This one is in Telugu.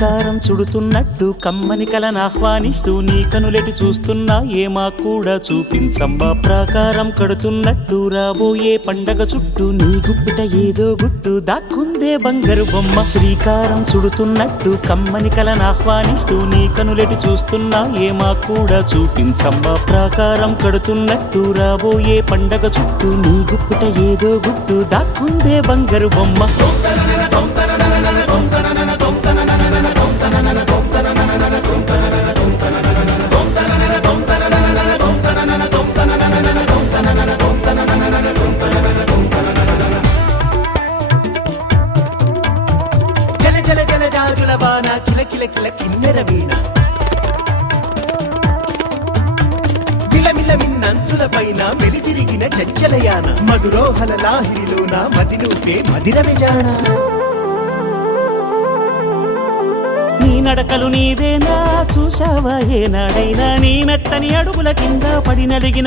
శ్రీకారం చుడుతున్నట్టు కమ్మని కలను ఆహ్వానిస్తూ నీ కనులెటి చూస్తున్నా ఏమా కూడా చూపించమ్మా ప్రాకారం కడుతున్నట్టు రాబోయే పండగ చుట్టూ నీ గుప్పిట ఏదో గుట్టు దాక్కుందే బంగారు బొమ్మ శ్రీకారం చుడుతున్నట్టు కమ్మని కలను ఆహ్వానిస్తూ నీ కనులెటి చూస్తున్నా ఏమా కూడా చూపించమ్మా ప్రాకారం కడుతున్నట్టు రాబోయే పండగ చుట్టూ నీ గుప్పిట ఏదో గుట్టు దాక్కుందే బంగారు బొమ్మ జల జల జల జాజుల వాన కిల కిల కిల కిన్నెర వీణ మిలమిల మిన్నంచుల పైన మెలితిరిగిన చంచలయాన మధురోహల లాహిరిలోన మదినూపే మదిర విజాణ నీ నడకలు నీవేనా చూశావా ఏనాడైనా నీ మెత్తని అడుగుల కింద పడి నలిగిన